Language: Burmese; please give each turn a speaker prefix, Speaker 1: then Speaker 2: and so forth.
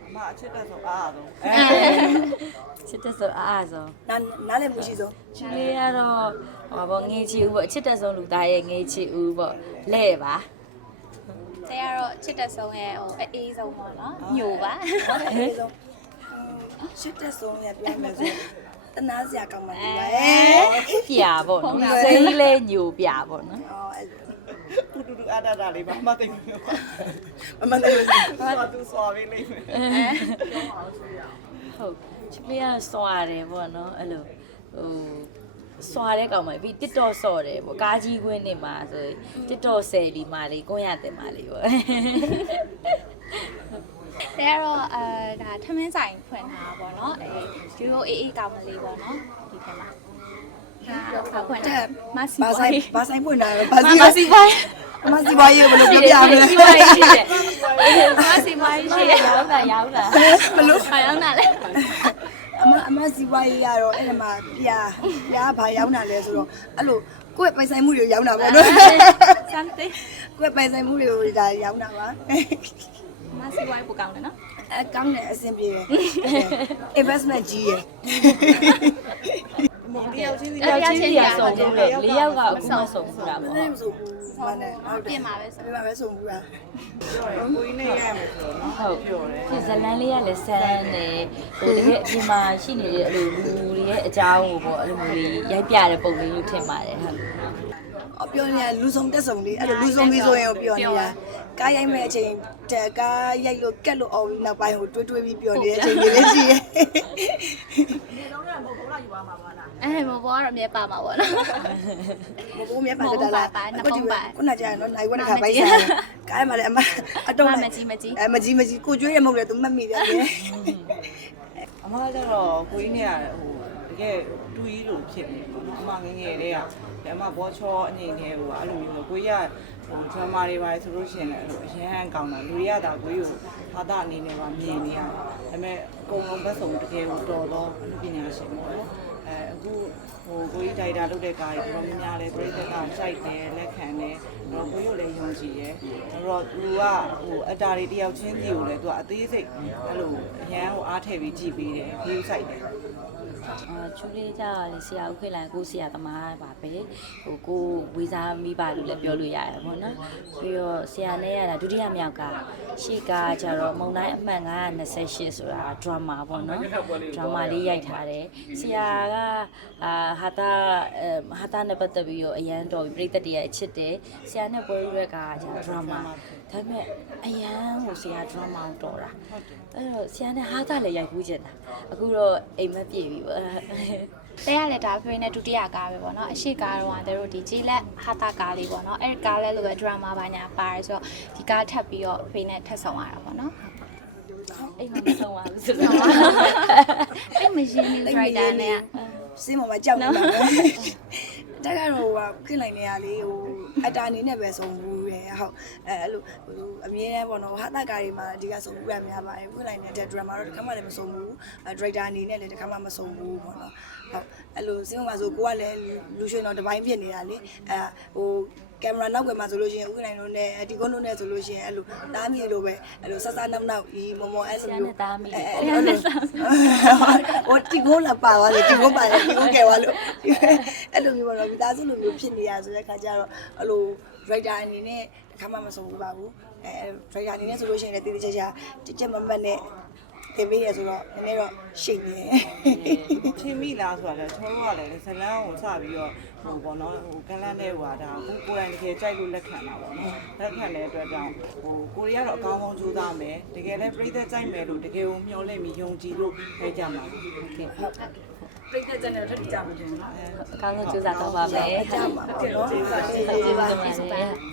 Speaker 1: အမအချစ်တက်ဆုံးအားဆုံး
Speaker 2: ချစ်တက်ဆုံးအားဆုံး
Speaker 3: နားလည်းမရှိဆုံး
Speaker 2: ချူလေးကတော့ဟောပေါ့ငေးချီဦးပေါ့အချစ်တက်ဆုံးလူသားရဲ့ငေးချီဦးပေါ့လဲ့ပါ
Speaker 4: တဲကတော့ချစ်တက်ဆုံးရဲ့ဟိုအေးဆုံးပေါ့နော်ညိုပါ
Speaker 3: အေးဆုံးချစ်တက်ဆုံးရပြောမယ်ဆိုတနာစရာကောင်းပါလေ
Speaker 2: ပြာပေါ့နော်စိမ့်လဲညိုပြာပေါ့နော်
Speaker 1: တူအားတာလေးပါမသိဘူး
Speaker 3: မသိဘူး
Speaker 1: သူစွာပေးလိမ့်မယ်
Speaker 2: ဟုတ်ချစ်လေးကစွာတယ်ပေါ့နော်အဲ့လိုဟိုစွာတဲ့ကောင်မပြီးတစ်တော်ဆော့တယ်ပေါ့ကားကြီးကွင်းနေမှာဆိုတစ်တော်ဆယ်လီမာလေးကိုရတင်မာလေးပေါ့
Speaker 4: တဲကတော့ဒါထမင်းဆိုင်ဖွင့်တာပေါ့နော်ဒီလိုအေးအေးကောင်းမလေးပေါ့နော်ဒီထဲမှာဒါဖွင့်တာမဆီ
Speaker 3: ဘာဆိုင်ဖွင့်တာ
Speaker 4: မဆီပါ
Speaker 3: မစီပါရေဘယ်လိုပြောပြမလဲ
Speaker 2: စီပါရေရှိတယ်
Speaker 4: မဆီပါရေရှိတယ်
Speaker 2: ရောက်တာ
Speaker 3: ဘယ်လို
Speaker 4: ရောက်တာလဲ
Speaker 3: အမစီပါရေရတော့အဲ့မှာပြာဘာရောက်တာလဲဆိုတော့အဲ့လိုကိုယ့်ပိုင်ဆိုင်မှုတွေရောက်တာပေါ့နော်
Speaker 4: something
Speaker 3: ကိုယ့်ပိုင်ဆိုင်မှုတွေကိုဒါရောက်တာပါ
Speaker 4: မဆီပါရေပိုကောင်းတယ်နော်
Speaker 3: ကောင်းတယ်အဆင်ပြေတယ် investment ကြီးရယ်
Speaker 1: တယောက်ချင်း
Speaker 2: တယောက်ချင်းရဆုံးဘူးလေ၄ယောက်ကအခုမှဆုံးဘူးတာပေါ့
Speaker 3: မဆုံးဘူးမှန်တယ်ဟုတ်တယ်
Speaker 4: ပြင်ပါပဲဆို
Speaker 3: ပြင်ပါပဲဆုံးဘူးလား
Speaker 1: ပြောရကိုကြီးနဲ့ရမယ်ဆိုတော့နော်
Speaker 2: ဟုတ်
Speaker 1: ပြောတယ်
Speaker 2: ဒီဇလန်လေးကလည်းဆန်းတယ်ဟိုတကယ်အပြင်မှာရှိနေတဲ့အဲ့လိုလူတွေရဲ့အကြောင်းကိုပေါ့အဲ့လိုမျိုးလေးရိုက်ပြတဲ့ပုံလေးလို့ထင်ပါတယ်ဟုတ်
Speaker 3: ပြောနေလူဆုံးတက်ဆုံးလေးအဲ့လိုလူဆုံးပြီးဆိုရင်ပြောနေတာကားရိုက်မဲ့အချိန်ကားရိုက်လို့ကက်လို့အောင်ပြီးနောက်ပိုင်းဟိုတွေးပြီးပြောနေတဲ့အချိန်လေးရှိရဲ့
Speaker 4: မဘောကတော့အမြဲပါမှာပေါ့နော်
Speaker 3: မဘောမြဲပါကြတာလားခုနကကြာနော်နိုင်ဝက်တစ်ခါပိုက်စားကားမှာလည်းအတုံး
Speaker 4: မကြီး
Speaker 3: မကြီးကိုကျွေးရမဟုတ်လေသူမှတ်မိတယ်
Speaker 1: အမကတော့ကိုကြီးနဲ့ဟိုတကယ်တူကြီးလို့ဖြစ်နေပေါ့နော်အမငငယ်လေးကအမဘောချောအနေနဲ့ဟိုအဲ့လိုမျိုးကိုကြီးကဟိုဒရမာတွေပါဆိုလို့ရှိရင်လည်းအဲ့လိုအရန်ကောင်းတာလူတွေကဒါကိုကြီးကိုဘာသာအနေနဲ့ပါမြင်နေရတယ်ဒါပေမဲ့အကုန်လုံးဘက်ဆုံးတကယ်ကိုတော်တော့အမှုပညာရှင်ပေါ့နော်အခုဟိုကိုကြီးဒိုက်တာလုပ်တဲ့ကားတွေတော်တော်များများလည်းပြည်သက်ကစိုက်တယ်လက်ခံတယ်တော့ကိုကြီးကိုလည်းယုံကြည်တယ်အဲ့တော့သူကဟိုအတားတွေတယောက်ချင်းကြီးကိုလည်းသူကအသေးစိတ်အဲ့လိုအရန်ဟိုအားထည့်ပြီးကြည့်ပေးတယ်ပြီးစိုက်တယ်
Speaker 2: ချူလေးကြလေဆရာဦးခေလိုင်ကိုဆရာသမားပါပဲဟိုကိုဝေစားမိပါလို့လည်းပြောလို့ရတယ်ပေါ့နော်ပြီးတော့ဆရာနဲ့ရတာဒုတိယမြောက်ကရှေ့ကကြတော့မုံတိုင်းအမှတ်928ဆိုတာ drama ပေါ့နော် drama လေးရိုက်ထားတယ်ဆရာကဟာတာနဲ့ပတ်သက်ပြီးတော့အရန်တော်ပြိတ္တတွေအချစ်တယ်ဆရာနဲ့ပွဲရက်ကကျ drama ဒါပေမဲ့အရန်ကိုဆရာ drama ကိုတော်တာအဲ့တော့ဆရာနဲ့ဟာတာလည်းရိုက်ဘူးချင်တာအခုတော့အိမ်မပြေပြီပေါ့
Speaker 4: တဲရလက်ဒါဖေးနဲ့ဒုတိယကားပဲပေါ့နော်အရှိကားတော့တို့ဒီကြီးလက်ဟာတာကားလေးပေါ့နော်အဲ့ကားလဲလိုပဲ drama ဘာညာပါတယ်ဆိုတော့ဒီကားထပ်ပြီးတော့ဖေးနဲ့ထပ်ဆောင်ရတာပေါ့နော်
Speaker 2: အိမ်မဆုံးပါဘူးဆိုတော့
Speaker 4: အိမ်မရင်းနေ driver နဲ့
Speaker 3: စင်းမမကြောက်နေတာပဲတက်ကတော့ခင်လိုက်နေရလေဟိုအတာအနေနဲ့ပဲဆုံးဘူးရယ်ဟုတ်အဲ့လိုအမြဲတမ်းပေါ့နော်ဟာတာကားတွေမှာအဓိကဆုံးဘူးရများပါတယ်ခင်လိုက်နေတဲ့ drama တော့တစ်ခါမှလည်းမဆုံးဘူး director အနေနဲ့လည်းတစ်ခါမှမဆုံးဘူးပေါ့နော်ဟုတ်အဲ့လိုစင်းမဆိုကိုကလည်းလူရှင်တော့တစ်ပိုင်းဖြစ်နေတာလေဟိုကင်မရာနောက်ကမှဆိုလို့ရှိရင်ဥက္ကဋ္ဌတို့နဲ့ဒီကုန်းတို့နဲ့ဆိုလို့ရှိရင်အဲ့လိုတားမီလိုပဲအဲ့လိုဆဆနောက်ဒီမော်မော်အဲ့လိုမျိုး
Speaker 2: တားမီဟ
Speaker 3: ိုတီကိုလာပါသွားတယ်တီကိုပါတယ်တီကိုကဲသွားလို့အဲ့လိုမျိုးပေါ့နော်မိသားစုလိုမျိုးဖြစ်နေရဆိုတဲ့ခါကျတော့အဲ့လို writer အနေနဲ့တစ်ခါမှမဆုံးဘူးပါဘူးwriter အနေနဲ့ဆိုလို့ရှိရင်လည်းတည်တည်ချာချာကြက်မမတ်နဲ့တင်ပေးရဆိုတော့နည်းနည်းတော့ရှိနေ
Speaker 1: ချင်းမိလားဆိုတာလည်းကျွန်တော်တို့ကလည်းဇလန်းကိုစပြီးတော့ဟိုပေါ့နော်ဟိုကလန်းတဲ့ဟိုဟာဒါကိုယ်တိုင်တကယ်ကြိုက်လို့လက်ခံတာပေါ့နော်လက်ခံတဲ့အတွက်ကြောင့်ဟိုကိုရီးယားတော့အကောင်းဆုံးကြိုးစားမယ်တကယ်လည်းပြည်သက်ကြိုက်မယ်လို့တကယ်ကိုမျှော်လင့်ပြီးယုံကြည်လို့ပဲကြမှာဟုတ်ကဲ့
Speaker 2: ပြည်သက်ကြတယ်ထပ်ကြမှာတယ်အကောင်းဆုံးကြိုးစားတော့ပါမယ်
Speaker 3: ကြမှာပေါ့နော်
Speaker 2: ကျေးဇူးတင်ပါတယ်